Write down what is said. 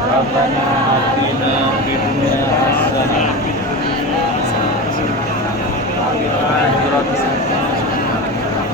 Rabbana atina fid dunya hasanah wa fil akhirati hasanah wa qina adzabannar.